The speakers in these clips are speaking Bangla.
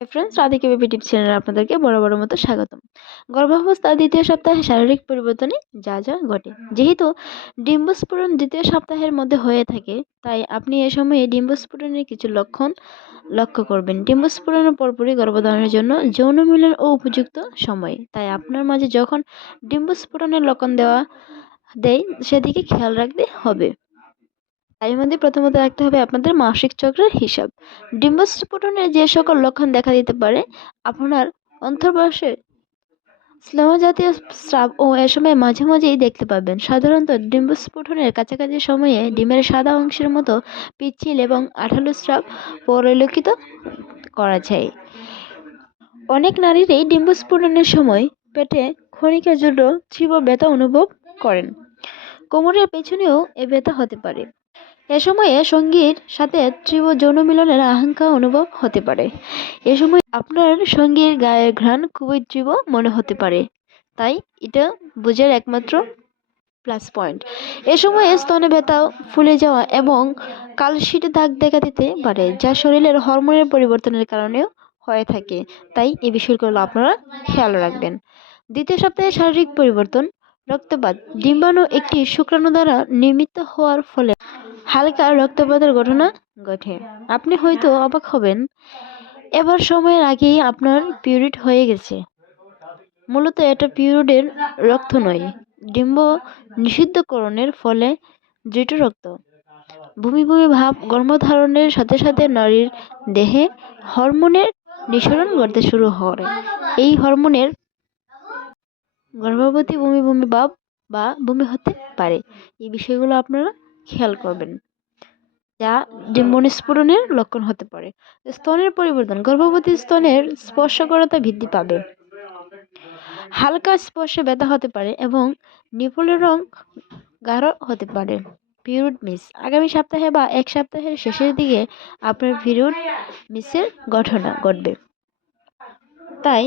ফ্রেন্ডস রাধিকা বেবি টিপস চ্যানেলে আপনাদেরকে বড় বড় মতো স্বাগতম। গর্ভাবস্থা দ্বিতীয় সপ্তাহে শারীরিক পরিবর্তনে যা যা ঘটে। যেহেতু ডিম্বস্ফোরণ দ্বিতীয় সপ্তাহের মধ্যে হয়ে থাকে, তাই আপনি এ সময়ে ডিম্বস্ফোরণের কিছু লক্ষণ লক্ষ্য করবেন। ডিম্বস্ফোরণের পরপরই গর্ভধারণের জন্য যৌন মিলন ও উপযুক্ত সময়। তাই আপনার মাঝে যখন ডিম্বস্ফোরণের লক্ষণ দেওয়া দেয়, সেদিকে খেয়াল রাখতে হবে। তাই মধ্যে প্রথমত রাখতে হবে আপনাদের মাসিক চক্রের হিসাব। ডিম্বস্ফোটনের যে সকল লক্ষণ দেখা দিতে পারে, আপনার অন্তর্বাসে স্নেহ জাতীয় স্রাব ও এ সময় মাঝে মাঝেই দেখতে পাবেন। সাধারণত ডিম্বস্ফোটনের কাছাকাছি সময়ে ডিমের সাদা অংশের মতো পিচ্ছিল এবং আঠালো স্রাব পরিলক্ষিত করা যায়। অনেক নারীরই ডিম্বস্ফোটনের সময় পেটে ক্ষণিকের জন্য তীব্র ব্যথা অনুভব করেন। কোমরের পেছনেও এ ব্যথা হতে পারে। এ সময়ে সঙ্গীর সাথে তীব্র যৌন মিলনের আকাঙ্ক্ষা অনুভব হতে পারে। এ সময় আপনার সঙ্গীর গায়ের ঘ্রাণ খুবই তীব্র মনে হতে পারে। তাই এটা বোঝার একমাত্র প্লাস পয়েন্ট এ সময়ে স্তনে ব্যথা ফুলে যাওয়া এবং কালশিটে দাগ দেখা দিতে পারে, যা শরীরের হরমোনের পরিবর্তনের কারণেও হয়ে থাকে। তাই এই বিষয়গুলো আপনারা খেয়াল রাখবেন। দ্বিতীয় সপ্তাহে শারীরিক পরিবর্তন রক্তপাত। ডিম্বাণু একটি শুক্রাণু দ্বারা নির্মিত হওয়ার ফলে হালকা রক্তপাতের ঘটনা ঘটে। আপনি হয়তো অবাক হবেন, এবার সময়ের আগেই আপনার পিউরিড হয়ে গেছে। মূলত এটা পিউরিডের রক্ত নয়, ডিম্ব নিষিদ্ধকরণের ফলে দৃঢ় রক্ত। ভূমি ভূমি ভাব গর্ভধারণের সাথে সাথে নারীর দেহে হরমোনের নিঃসরণ ঘটতে শুরু করে। এই হরমোনের গর্ভবতী বমি বমি ভাব বা বমি হতে পারে। এই বিষয়গুলো আপনারা খেয়াল করবেন, যা ডিম্বনিস্ফোরণের লক্ষণ হতে পারে। স্তনের পরিবর্তন, গর্ভবতী স্তনের স্পর্শকরতা বৃদ্ধি পাবে। হালকা স্পর্শে ব্যথা হতে পারে এবং নিপলের রং গাঢ় হতে পারে। পিরিয়ড মিস, আগামী সপ্তাহে বা এক সপ্তাহের শেষের দিকে আপনার পিরিয়ড মিসের ঘটনা ঘটবে। তাই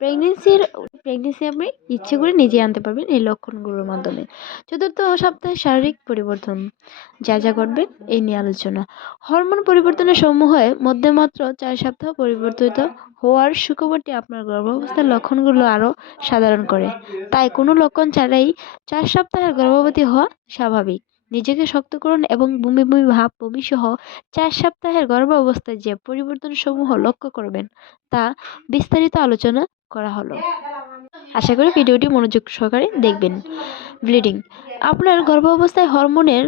প্রেগনেন্সির প্রেগনেন্সি আপনি ইচ্ছে করে নিজে আনতে পারবেন এই লক্ষণগুলোর মাধ্যমে। চতুর্থ সপ্তাহে শারীরিক পরিবর্তন, যা যা ঘটবে এই নিয়ে আলোচনা। হরমোন পরিবর্তনের সমূহে মধ্যে মাত্র চার সপ্তাহ পরিবর্তিত হওয়ার সুখবরটি আপনার গর্ভাবস্থার লক্ষণগুলো আরও সাধারণ করে। তাই কোনো লক্ষণ ছাড়াই চার সপ্তাহের গর্ভবতী হওয়া স্বাভাবিক। নিজেকে শক্ত করুন এবং বমি বমি ভাব বমি সহ চার সপ্তাহের গর্ভ অবস্থায় যে পরিবর্তন সমূহ লক্ষ্য করবেন, তা বিস্তারিত আলোচনা করা হলো। আশা করি ভিডিওটি মনোযোগ সহকারে দেখবেন। ব্লিডিং। আপনার গর্ভ অবস্থায় হরমোনের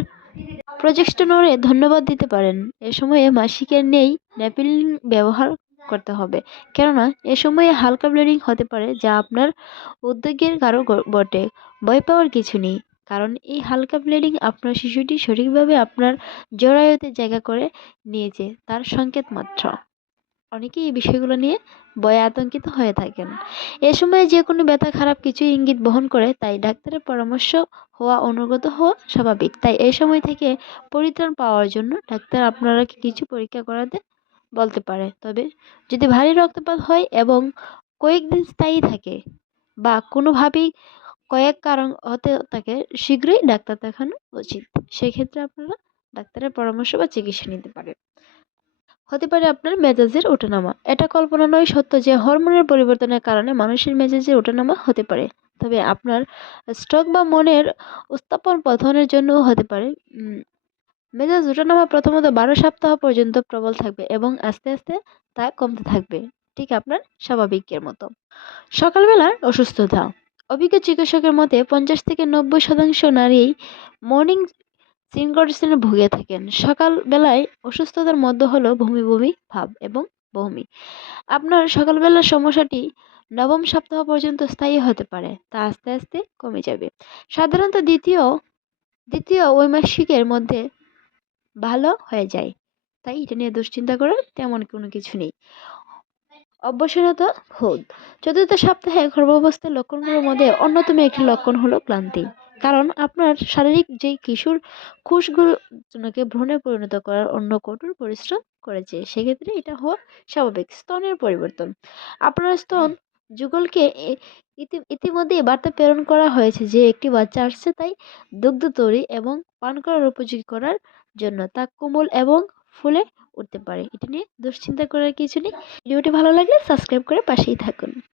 প্রজেস্টেরনে ধন্যবাদ দিতে পারেন। এ সময়ে মাসিকের নেই, ন্যাপিলিন ব্যবহার করতে হবে। কেননা, এ সময়ে হালকা ব্লিডিং হতে পারে, যা আপনার উদ্যোগের কারও বটে। ভয় পাওয়ার কিছু নেই, কারণ এই হালকা ব্লিডিং আপনার শিশুটি সঠিকভাবে আপনার জরায়ুতে জায়গা করে নিয়েছে, তার সংকেত মাত্র। অনেকেই এই বিষয়গুলো নিয়ে ভয়ে আতঙ্কিত হয়ে থাকেন। এ সময়ে যে কোনো ব্যথা, খারাপ কিছু ইঙ্গিত বহন করে, তাই ডাক্তারের পরামর্শ হওয়া অনুগত হওয়া স্বাভাবিক। তাই এই সময় থেকে পরিত্রাণ পাওয়ার জন্য ডাক্তার আপনারা কিছু পরীক্ষা করাতে বলতে পারে? তবে যদি ভারী রক্তপাত হয় এবং কয়েকদিন স্থায়ী থাকে বা কোনোভাবেই কয়েক কারণ হতে থাকে, শীঘ্রই ডাক্তার দেখানো উচিত। সেক্ষেত্রে আপনারা ডাক্তারের পরামর্শ বা চিকিৎসা নিতে পারেন। হতে পারে আপনার মেজাজের ওঠানামা। এটা কল্পনা নয়, সত্য যে হরমোনের পরিবর্তনের কারণে মানুষের মেজাজের ওঠানামা হতে পারে। তবে আপনার স্ট্রোক বা মনের উত্থাপন পতনের জন্যও হতে পারে। মেজাজ ওঠানামা প্রথমত বারো সপ্তাহ পর্যন্ত প্রবল থাকবে এবং আস্তে আস্তে তা কমতে থাকবে। ঠিক আপনার স্বাভাবিকের মতো। সকালবেলার অসুস্থতা। অভিজ্ঞ চিকিৎসকের মতে পঞ্চাশ থেকে নব্বই শতাংশ নারী মর্নিং সিনকোরেশনে ভুগে থাকেন। সকালবেলায় অসুস্থতার মধ্যে হলো বমি বমি ভাব এবং বমি আপনার সকালবেলার সমস্যাটি নবম সপ্তাহ পর্যন্ত স্থায়ী হতে পারে, তা আস্তে আস্তে কমে যাবে। সাধারণত দ্বিতীয় দ্বিতীয় ঐমাসিকের মধ্যে ভালো হয়ে যায়। তাই এটা নিয়ে দুশ্চিন্তা করার তেমন কোনো কিছু নেই। অবসরতা হোদ চতুর্থ সপ্তাহে গর্ভাবস্থার লক্ষণগুলোর মধ্যে অন্যতম একটি লক্ষণ হলো ক্লান্তি। কারণ আপনার শারীরিক যেই কিশোর কোষগুলোকে ভ্রূণে পরিণত করার অন্য কঠোর পরিশ্রম করেছে, সেক্ষেত্রে এটা হওয়া স্বাভাবিক স্তনের পরিবর্তন। আপনার স্তন যুগলকে ইতি, ইতিমধ্যেই বার্তা প্রেরণ করা হয়েছে যে একটি বাচ্চা আসছে তাই দুগ্ধ তৈরি এবং পান করার উপযোগী করার জন্য তা কোমল এবং ফুলে উঠতে পারে। এটা নিয়ে দুশ্চিন্তা করার কিছু নেই। ভিডিওটি ভালো লাগলে সাবস্ক্রাইব করে পাশেই থাকুন।